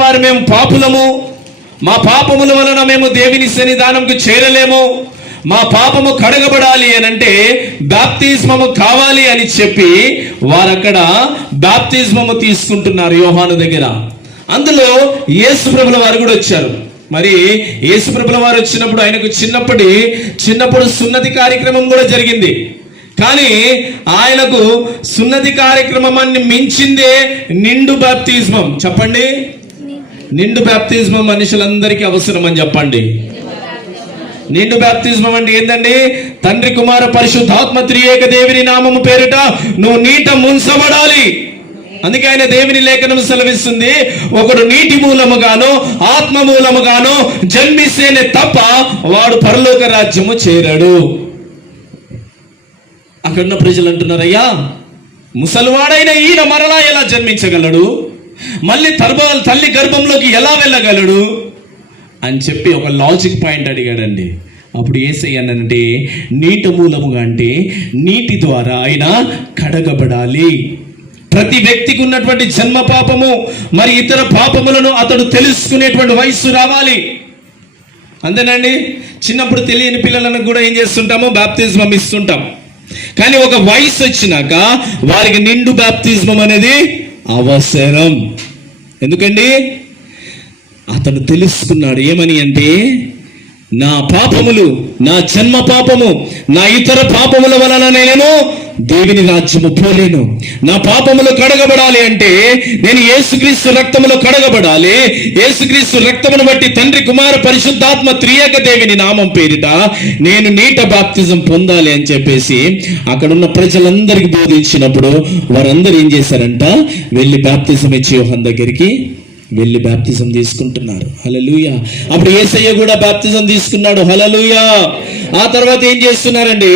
వారు మేము పాపులము, మా పాపముల వలన మేము దేవుని సన్నిధానంకు చేరలేము, మా పాపము కడగబడాలి అని అంటే బాప్తిస్మము కావాలి అని చెప్పి వారక్కడ బాప్తిస్మము తీసుకుంటున్నారు యోహాను దగ్గర. అందులో యేసు ప్రభుల వారు కూడా వచ్చారు. మరి యేసు ప్రభుల వారు వచ్చినప్పుడు ఆయనకు చిన్నప్పుడు సున్నతి కార్యక్రమం కూడా జరిగింది. కానీ ఆయనకు సున్నతి కార్యక్రమాన్ని మించిందే నిండు బాప్తిస్మం. చెప్పండి, నిండు బాప్తిస్మం మనుషులందరికీ అవసరం అని చెప్పండి. నిండు బాప్తిస్మం అంటే ఏంటండి? తండ్రి కుమార పరిశుద్ధాత్మ త్రియేక దేవుని నామము పేరిట నువ్వు నీట ముంచబడాలి. అందుకే ఆయన దేవుని లేఖనం సెలవిస్తుంది, ఒకడు నీటి మూలముగానో ఆత్మ మూలముగానో జన్మిస్తేనే తప్ప వాడు పరలోక రాజ్యము చేరాడు. అక్కడున్న ప్రజలు అంటున్నారయ్యా, ముసలివాడైన ఈయన మరలా ఎలా జన్మించగలడు, మళ్ళీ తల్లి గర్భంలోకి ఎలా వెళ్ళగలడు అని చెప్పి ఒక లాజిక్ పాయింట్ అడిగాడండి. అప్పుడు యేసయ్య అంటే నీటి మూలముగా అంటే నీటి ద్వారా ఆయన కడగబడాలి. ప్రతి వ్యక్తికి ఉన్నటువంటి జన్మ పాపము మరి ఇతర పాపములను అతడు తెలుసుకునేటువంటి వయస్సు రావాలి. అంతేనండి. చిన్నప్పుడు తెలియని పిల్లలను కూడా ఏం చేస్తుంటామో బాప్తిజం ఇస్తుంటాం. కానీ ఒక వయసు వచ్చినాక వారికి నిండు బాప్తిజం అనేది అవసరం. ఎందుకండి? అతను తెలుసుకున్నాడు ఏమని అంటే, నా పాపములు, నా జన్మ పాపము, నా ఇతర పాపముల వలన నేను దేవుని రాజ్యము పోలేను. నా పాపములు కడగబడాలి అంటే నేను యేసుక్రీస్తు రక్తములో కడగబడాలి. యేసుక్రీస్తు రక్తమును బట్టి తండ్రి కుమార పరిశుద్ధాత్మ త్రియేక దేవుని నామం పేరిట నేను నీట బాప్తిజం పొందాలి అని చెప్పేసి అక్కడున్న ప్రజలందరికీ బోధించినప్పుడు వారందరూ ఏం చేశారంట, వెళ్ళి బాప్తిజం ఇచ్చి యోహాను దగ్గరికి వెళ్ళి బాప్తిజం తీసుకుంటున్నారు. హల్లెలూయా. అప్పుడు యేసయ్య కూడా బాప్తిజం తీసుకున్నాడు. హల్లెలూయా. ఆ తర్వాత ఏం చేస్తున్నారండి?